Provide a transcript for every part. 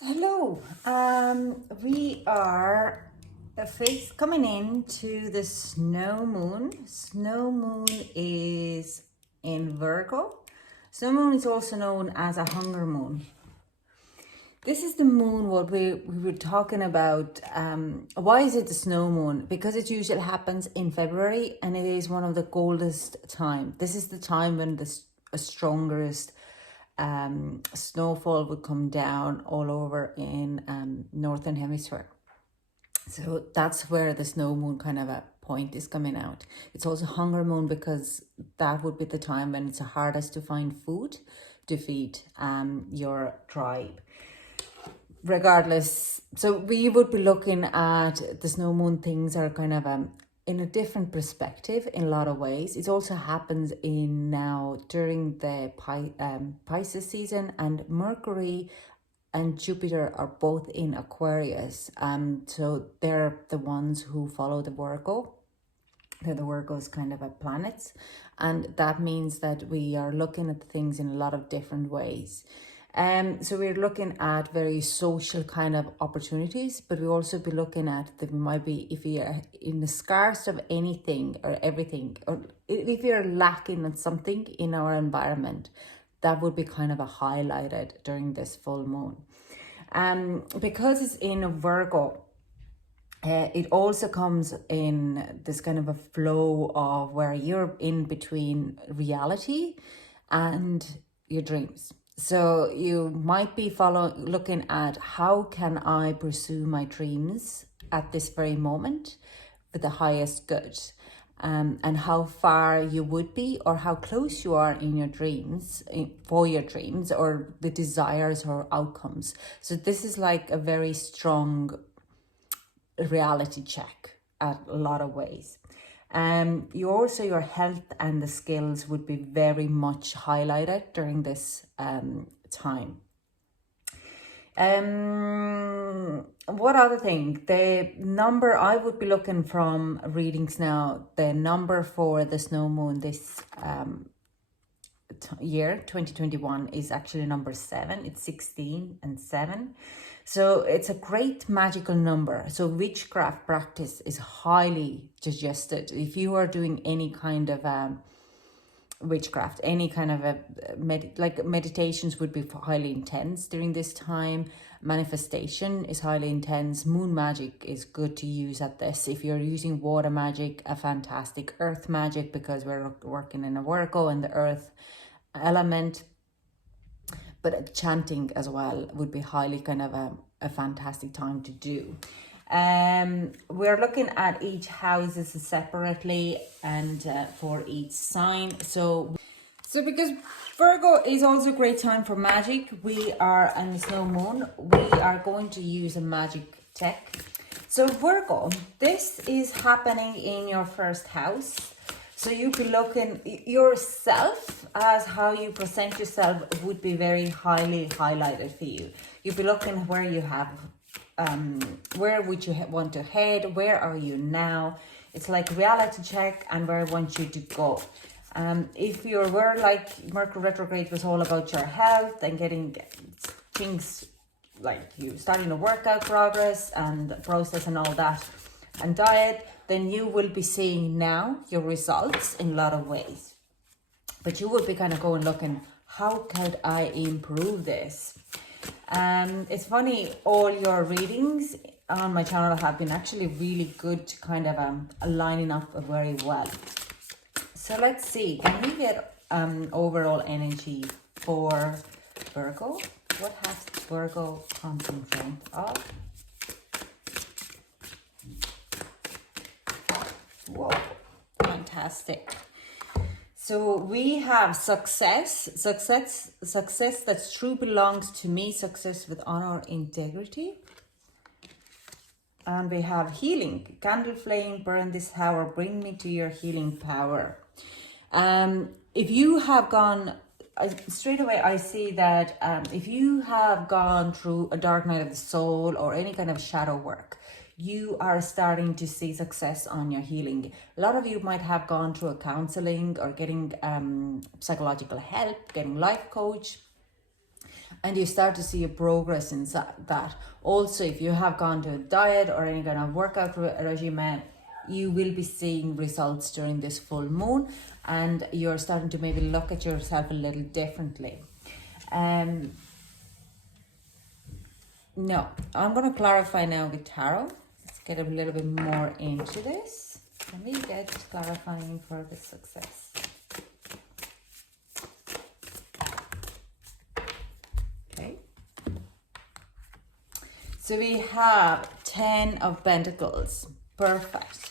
Hello, we are coming into the snow moon. Snow moon is in Virgo. Snow moon is also known as a hunger moon. This is the moon what we were talking about. Why is it the snow moon? Because it usually happens in February and it is one of the coldest time. This is the time when the strongest snowfall would come down all over in northern hemisphere. So that's where the snow moon kind of a point is coming out. It's also hunger moon because that would be the time when it's the hardest to find food to feed your tribe. Regardless, so we would be looking at the snow moon. Things are kind of in a different perspective in a lot of ways. It also happens in now during the Pisces season, and Mercury and Jupiter are both in Aquarius. So they're the ones who follow the Virgo. They're the Virgo's kind of a planets, and that means that we are looking at things in a lot of different ways. So we're looking at very social kind of opportunities, but we also be looking at that we might be, if we are in the scarce of anything or everything, or if you're lacking on something in our environment, that would be kind of a highlighted during this full moon. Because it's in a Virgo, it also comes in this kind of a flow of where you're in between reality and your dreams. So you might be looking at how can I pursue my dreams at this very moment for the highest good, and how far you would be or how close you are in your dreams, for your dreams or the desires or outcomes. So this is like a very strong reality check at a lot of ways. Your health and the skills would be very much highlighted during this time. What other thing? The number I would be looking from readings now, the number for the snow moon this year 2021 is actually number 7. It's 16 and 7. So it's a great magical number. So witchcraft practice is highly suggested. If you are doing any kind of witchcraft, any kind of meditations would be highly intense during this time. Manifestation is highly intense. Moon magic is good to use at this. If you're using water magic, a fantastic. Earth magic, because we're working in a Virgo and the earth element. But chanting as well would be highly kind of a fantastic time to do. We're looking at each houses separately and for each sign. So because Virgo is also a great time for magic, we are on the snow moon. We are going to use a magic tech. So Virgo, this is happening in your first house. So you'd be looking yourself as how you present yourself would be very highly highlighted for you. You'd be looking where you have, where would you want to head? Where are you now? It's like reality check and where I want you to go. If you were like Mercury retrograde was all about your health and getting things like you starting a workout progress and process and all that and diet, then you will be seeing now your results in a lot of ways. But you would be kind of going looking, how could I improve this? It's funny, all your readings on my channel have been actually really good to kind of lining up very well. So let's see, can we get overall energy for Virgo? What has Virgo concentrate of? Whoa, fantastic. So we have success that's true belongs to me, success with honor, integrity. And we have healing, candle flame, burn this tower, bring me to your healing power. If you have gone, straight away I see that if you have gone through a dark night of the soul or any kind of shadow work, you are starting to see success on your healing. A lot of you might have gone through a counseling or getting psychological help, getting life coach. and you start to see a progress in that. Also, if you have gone to a diet or any kind of workout regime, you will be seeing results during this full moon, and you're starting to maybe look at yourself a little differently. No, I'm going to clarify now with tarot. Let's get a little bit more into this. Can we get clarifying for the success? Okay. So we have 10 of Pentacles. Perfect.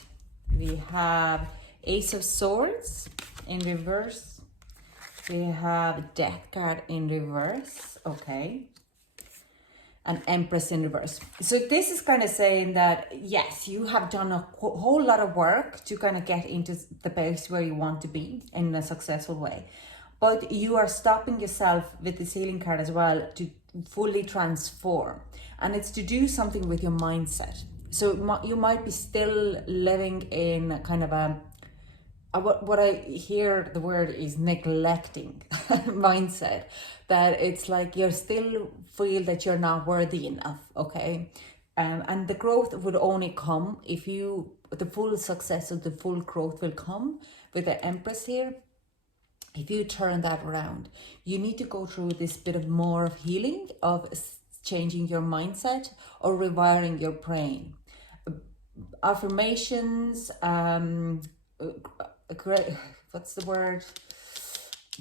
We have Ace of Swords in reverse. We have Death card in reverse. Okay. An Empress in reverse. So this is kind of saying that, yes, you have done a whole lot of work to kind of get into the place where you want to be in a successful way. But you are stopping yourself with this healing card as well to fully transform. And it's to do something with your mindset. So you might be still living in kind of what I hear the word is neglecting mindset, that it's like you still feel that you're not worthy enough, okay? And the growth would only come if the full success of the full growth will come with the Empress here. If you turn that around, you need to go through this bit of more of healing, of changing your mindset or rewiring your brain. Affirmations, what's the word?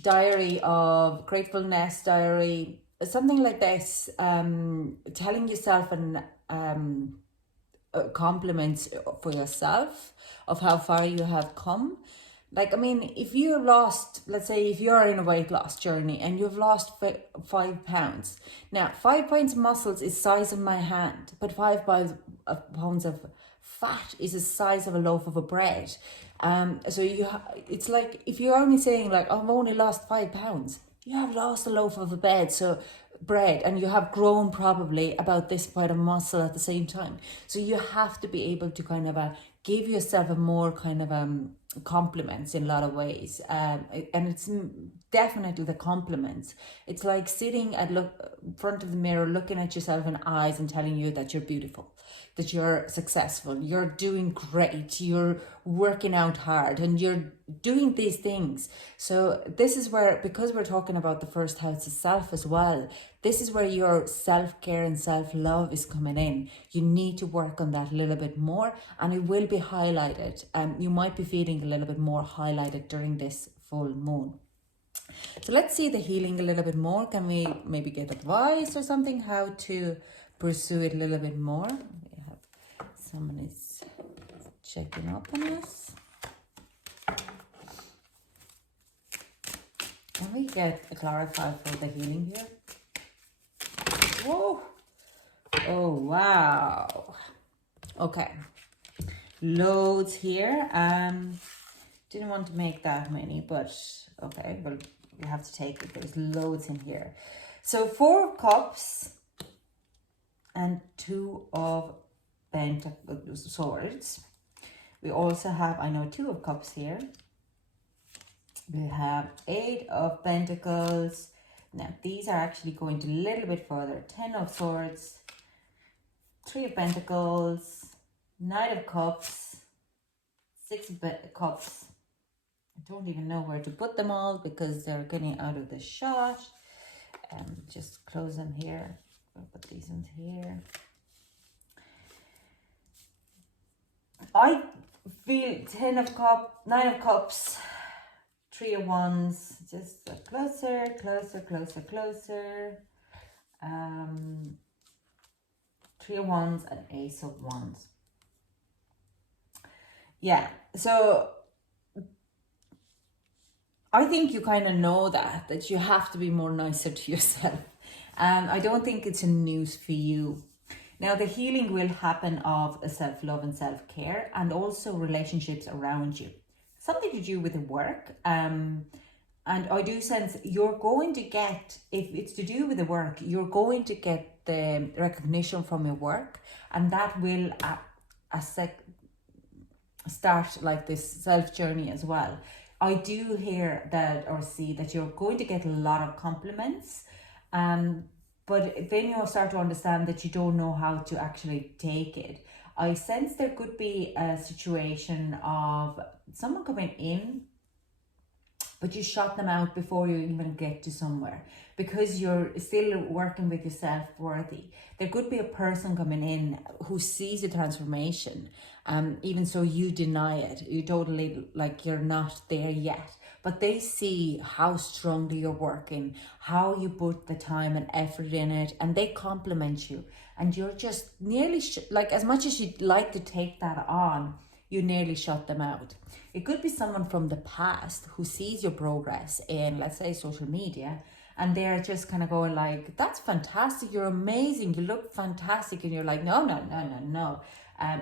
Diary of gratefulness, diary, something like this. Telling yourself compliments for yourself of how far you have come. Like, I mean, if you have lost, let's say if you're in a weight loss journey and you've lost 5 pounds. Now, 5 pounds muscles is size of my hand, but 5 pounds of fat is the size of a loaf of a bread. So it's like, if you're only saying like, I've only lost 5 pounds, you have lost a loaf of a bread, and you have grown probably about this part of muscle at the same time. So you have to be able to kind of give yourself a more kind of compliments in a lot of ways, and it's definitely the compliments. It's like sitting at front of the mirror, looking at yourself in the eyes and telling you that you're beautiful, that you're successful, you're doing great, you're working out hard, and you're doing these things. So this is where, because we're talking about the first house of self as well, this is where your self-care and self-love is coming in. You need to work on that a little bit more, and it will be highlighted. You might be feeling a little bit more highlighted during this full moon. So let's see the healing a little bit more. Can we maybe get advice or something how to pursue it a little bit more? We have someone is checking up on us. Can we get a clarify for the healing here? Whoa! Oh wow! Okay, loads here. Didn't want to make that many, but okay, well, you have to take it. There's loads in here. So 4 of Cups and 2 of Swords. We also have, I know, 2 of Cups here. We have 8 of Pentacles. Now, these are actually going to a little bit further. 10 of Swords, 3 of Pentacles, 9 of Cups, 6 of Cups. I don't even know where to put them all because they're getting out of the shot. Just close them here. I'll put these ones here. I feel 10 of Cups, 9 of Cups, 3 of Wands, just closer, closer, closer, closer. 3 of Wands and Ace of Wands. Yeah, so I think you kind of know that you have to be more nicer to yourself. I don't think it's a news for you. Now, the healing will happen of self-love and self-care, and also relationships around you. Something to do with the work. And I do sense you're going to get, if it's to do with the work, you're going to get the recognition from your work, and that will start like this self-journey as well. I do hear that or see that you're going to get a lot of compliments. but then you'll start to understand that you don't know how to actually take it. I sense there could be a situation of someone coming in, but you shut them out before you even get to somewhere because you're still working with your self-worthy. There could be a person coming in who sees the transformation, even so you deny it. You totally, like, you're not there yet, but they see how strongly you're working, how you put the time and effort in it, and they compliment you, and you're just nearly like, as much as you'd like to take that on, you nearly shut them out. It could be someone from the past who sees your progress in, let's say, social media, and they're just kind of going like, that's fantastic, you're amazing, you look fantastic, and you're like, no.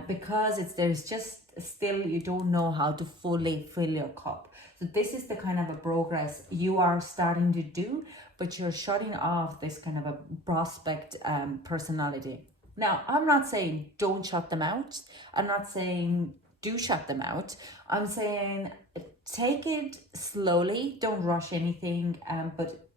Because there's just still, you don't know how to fully fill your cup. So this is the kind of a progress you are starting to do, but you're shutting off this kind of a prospect personality. Now, I'm not saying don't shut them out. I'm not saying do shut them out. I'm saying take it slowly. Don't rush anything, but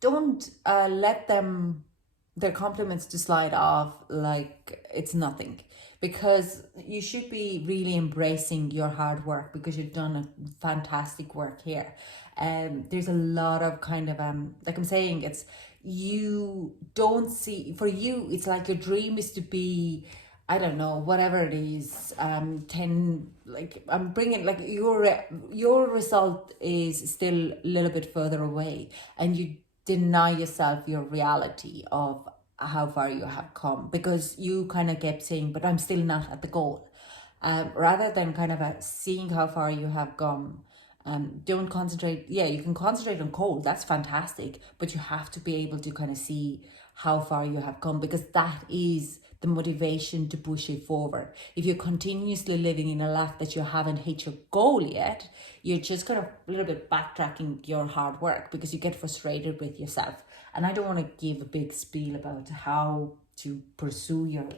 don't let their compliments to slide off like it's nothing, because you should be really embracing your hard work, because you've done a fantastic work here. There's a lot of kind of like I'm saying, it's, you don't see, for you it's like your dream is to be, I don't know, whatever it is, 10, like I'm bringing, like your result is still a little bit further away, and you deny yourself your reality of how far you have come, because you kind of kept saying, but I'm still not at the goal. Rather than kind of seeing how far you have gone, don't concentrate. Yeah, you can concentrate on goal, that's fantastic, but you have to be able to kind of see how far you have come, because that is the motivation to push you forward. If you're continuously living in a lack that you haven't hit your goal yet, you're just kind of a little bit backtracking your hard work, because you get frustrated with yourself. And I don't want to give a big spiel about how to pursue your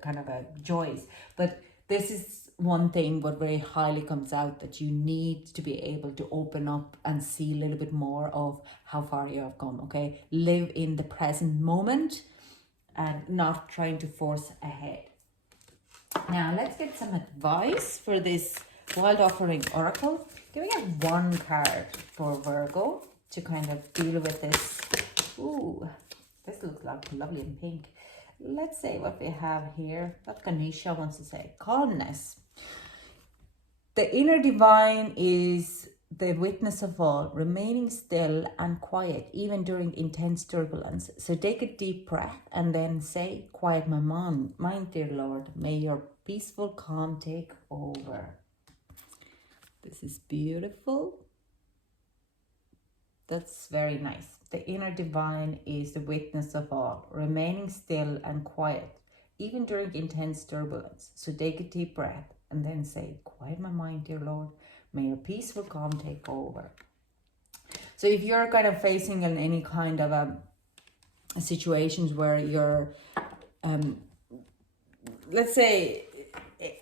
kind of joys, but this is one thing what very highly comes out, that you need to be able to open up and see a little bit more of how far you have come. Okay, live in the present moment and not trying to force ahead. Now let's get some advice for this Wild Offering Oracle. Can we get one card for Virgo to kind of deal with this? Ooh, this looks like lovely in pink. Let's say what we have here. What Ganesha wants to say. Calmness. The inner divine is the witness of all, remaining still and quiet, even during intense turbulence. So take a deep breath and then say, quiet my mind, dear Lord. May your peaceful calm take over. This is beautiful. That's very nice. The inner divine is the witness of all, remaining still and quiet, even during intense turbulence. So take a deep breath and then say, quiet my mind, dear Lord. May your peaceful calm take over. So if you're kind of facing in any kind of situations where you're, let's say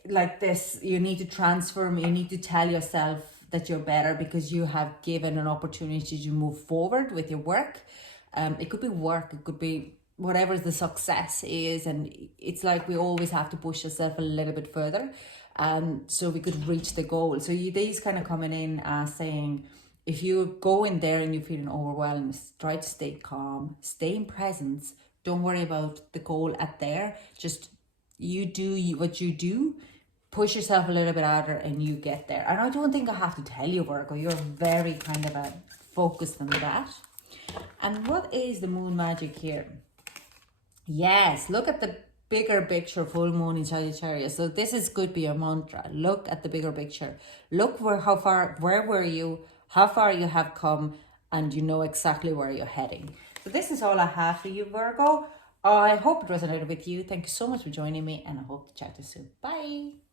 like this, you need to transform, you need to tell yourself that you're better because you have given an opportunity to move forward with your work. It could be work, it could be whatever the success is, and it's like we always have to push ourselves a little bit further, so we could reach the goal. So these kind of coming in saying, if you go in there and you're feeling overwhelmed, try to stay calm, stay in presence, don't worry about the goal at there, just you do what you do, push yourself a little bit harder and you get there. And I don't think I have to tell you, Virgo, you're very kind of focused on that. And what is the moon magic here? Yes, look at the bigger picture, full moon in Sagittarius. So this could be your mantra. Look at the bigger picture. Look where were you, how far you have come, and you know exactly where you're heading. So this is all I have for you, Virgo. I hope it resonated with you. Thank you so much for joining me, and I hope to chat to you soon. Bye.